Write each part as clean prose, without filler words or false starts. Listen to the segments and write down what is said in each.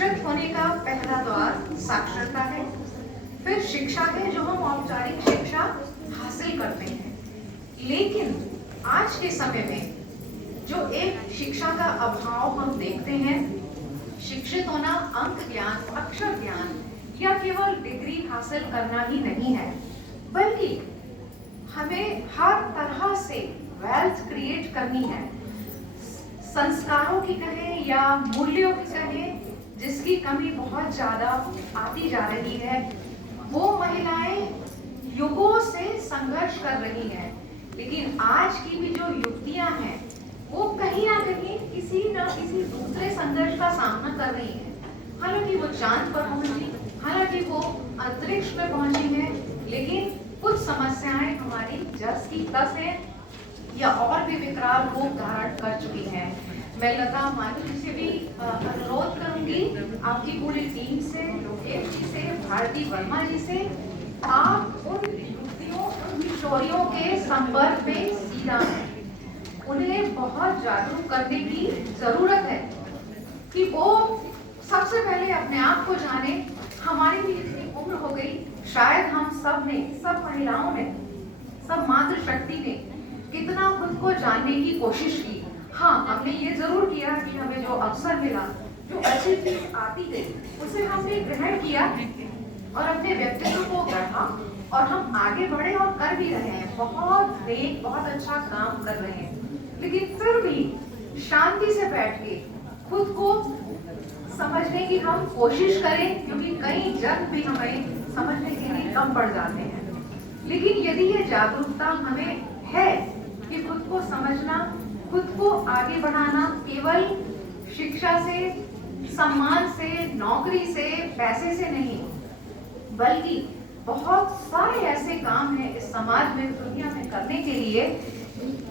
शिक्षित होने का पहला द्वार साक्षरता है, फिर शिक्षा है जो हम औपचारिक शिक्षा हासिल करते हैं। लेकिन आज के समय में जो एक शिक्षा का अभाव हम देखते हैं, शिक्षित होना अंक ज्ञान, अक्षर ज्ञान या केवल डिग्री हासिल करना ही नहीं है, बल्कि हमें हर तरह से वेल्थ क्रिएट करनी है। संस्कारों की कहें या मूल्यों की कहें, जिसकी कमी बहुत ज्यादा आती जा रही है। वो महिलाएं युगों से संघर्ष कर रही हैं, लेकिन आज की भी जो युवतियां हैं वो कहीं ना कहीं किसी न किसी दूसरे संघर्ष का सामना कर रही हैं। हालांकि वो चांद पर पहुंची, हालांकि वो अंतरिक्ष में पहुंची है, लेकिन कुछ समस्याएं हमारी जस की तस है या और भी विकराल रूप धारण कर चुकी हैं। मैं लता माधुरी से भी अनुरोध करूंगी, आपकी पूरी टीम से, लोकेश जी से, भारती वर्मा जी से, आप उन युवतियों, उन किशोरियों के संपर्क में सीधा है। उन्हें बहुत जागरूक करने की जरूरत है कि वो सबसे पहले अपने आप को जाने। हमारी भी इतनी उम्र हो गई, शायद हम सब ने, सब महिलाओं ने, सब मातृशक्ति ने कितना खुद को जानने की कोशिश की। हाँ, हमने ये जरूर किया कि हमें जो अवसर मिला, जो अच्छी चीज आती गई, उसे हमने ग्रहण किया और अपने व्यक्तित्व को गढ़ा और हम आगे बढ़े और कर भी रहे हैं। बहुत नेक, बहुत अच्छा काम कर रहे हैं, लेकिन फिर भी शांति से बैठ के खुद को समझने की हम कोशिश करें, क्योंकि कई जग भी हमें समझने के लिए कम पड़ जाते हैं। लेकिन यदि ये जागरूकता हमें है कि खुद को समझना, खुद को आगे बढ़ाना केवल शिक्षा से, सम्मान से, नौकरी से, पैसे से नहीं, बल्कि बहुत सारे ऐसे काम हैं इस समाज में, दुनिया में करने के लिए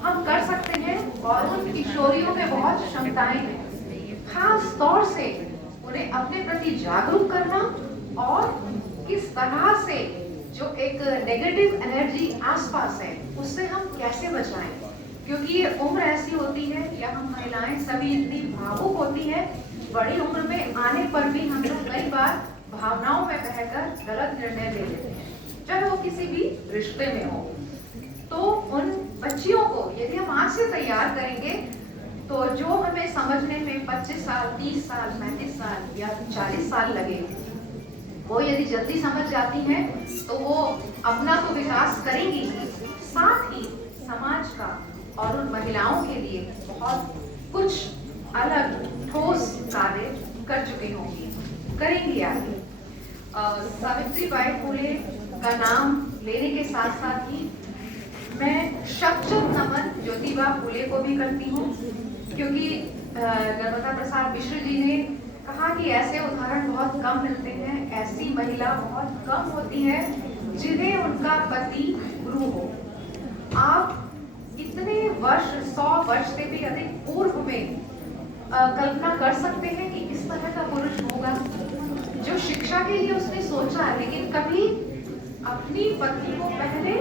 हम कर सकते हैं। और उन किशोरियों में बहुत क्षमताएं हैं, खास तौर से उन्हें अपने प्रति जागरूक करना और किस तरह से जो एक नेगेटिव एनर्जी आसपास है उससे हम कैसे बचाएं। क्योंकि ये उम्र ऐसी होती है, या हम महिलाएं सभी इतनी भावुक होती हैं, बड़ी उम्र में आने पर भी हम लोग कई बार भावनाओं में बहकर गलत निर्णय ले लेते हैं, चाहे वो किसी भी रिश्ते में हो। तो उन बच्चियों को यदि हम आज से तैयार करेंगे, तो जो हमें समझने में 25 साल, 30 साल, 35 साल या 40 साल लगे, वो यदि जल्दी समझ जाती हैं, तो वो अपना तो विकास करेंगी, साथ ही समाज का और उन महिलाओं के लिए बहुत कुछ अलग ठोस कार्य कर चुकी होंगी, करेंगी आगे। सावित्रीबाई फुले का नाम लेने के साथ साथ ही मैं शतशत नमन ज्योतिबा फुले को भी करती हूँ, क्योंकि नर्मदा प्रसाद मिश्र जी ने कहा कि ऐसे उदाहरण बहुत कम मिलते हैं, ऐसी महिला बहुत कम होती है जिन्हें उनका पति गुरु हो। आप इतने वर्ष, 100 वर्ष से भी अधिक पूर्व में कल्पना कर सकते हैं कि इस तरह का पुरुष होगा जो शिक्षा के लिए उसने सोचा, लेकिन कभी अपनी पत्नी को पहले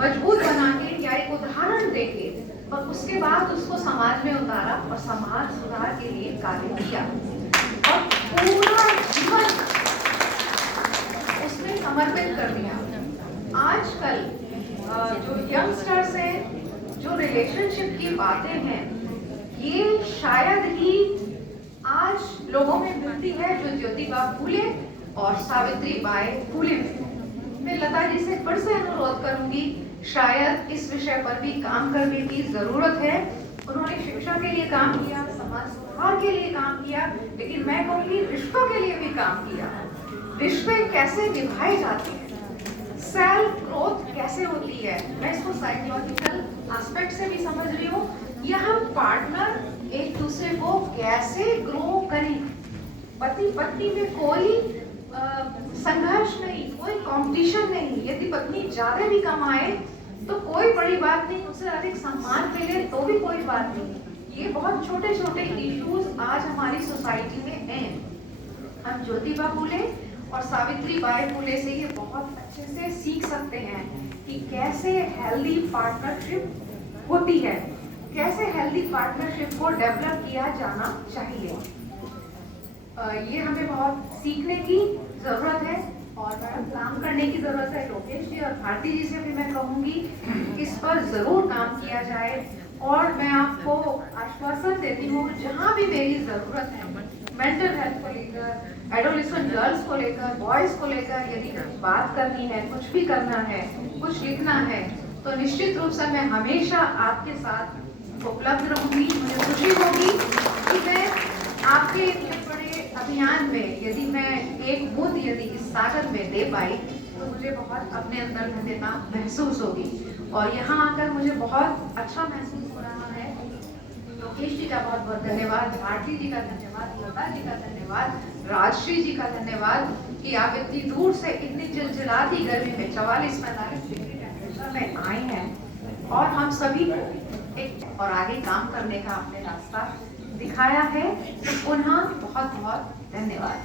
मजबूत बना के या एक उदाहरण देके और उसके बाद उसको समाज में उतारा और समाज सुधार के लिए कार्य किया और पूरा जीवन उसने समर्पित कर दिया। आजकल जो यंगस्टर्स हैं, जो रिलेशनशिप की बातें हैं, ये शायद ही आज लोगों में मिलती है जो ज्योतिबा फुले और सावित्रीबाई फुले में। मैं लता जी से फिर से अनुरोध करूंगी, शायद इस विषय पर भी काम करने की जरूरत है। उन्होंने शिक्षा के लिए काम किया, समाज सुधार के लिए काम किया, लेकिन मैं कहूँगी रिश्तों के लिए भी काम किया। रिश्ते कैसे निभाए जाते हैं, सेल्फ ग्रोथ कैसे होती है, मैं इसको साइकोलॉजिकल एस्पेक्ट से भी समझ रही हूँ, या हम पार्टनर एक दूसरे को कैसे ग्रो करें। पति पत्नी में कोई संघर्ष नहीं, कोई कंपटीशन नहीं। यदि पत्नी ज्यादा भी कमाए तो कोई बड़ी बात नहीं, उससे अधिक सम्मान मिले तो भी कोई बात नहीं। ये बहुत छोटे छोटे इश्यूज आज हमारी सोसाइटी में हैं। हम ज्योतिबा फुले और सावित्रीबाई फुले से ये बहुत अच्छे से सीख सकते हैं कि कैसे हेल्दी पार्टनरशिप होती है, कैसे हेल्दी पार्टनरशिप को डेवलप किया जाना चाहिए। ये हमें बहुत सीखने की ज़रूरत है और मैडम काम करने की ज़रूरत है। लोकेश जी और भारती जी से भी मैं कहूँगी इस पर ज़रूर काम किया जाए और मैं आपको आश्वासन देती हूँ जहाँ भी मेरी ज़रूरत है, मेंटल हेल्थ को लेकर, एडोलेसेंट गर्ल्स को लेकर, बॉयज़ को लेकर, यदि कुछ बात करनी है, कुछ भी करना है, कुछ लिखना है, तो निश्चित रूप से मैं हमेशा आपके साथ उपलब्ध रहूँगी। मुझे खुशी होगी कि मैं आपके इतने बड़े अभियान में यदि मैं एक बूंद यदि इस सागर में दे पाई तो मुझे बहुत अपने अंदर धन्यता महसूस होगी और यहाँ आकर मुझे बहुत अच्छा महसूस हो रहा है। लोकेश जी का बहुत बहुत धन्यवाद, भारती जी का धन्यवाद, लता जी का धन्यवाद, राजश्री जी का धन्यवाद कि आप इतनी दूर से इतनी चिलचिलाती गर्मी में 44-45 डिग्री टेम्परेचर में आए हैं और हम सभी को एक और आगे काम करने का आपने रास्ता दिखाया है। तो पुनः बहुत बहुत धन्यवाद।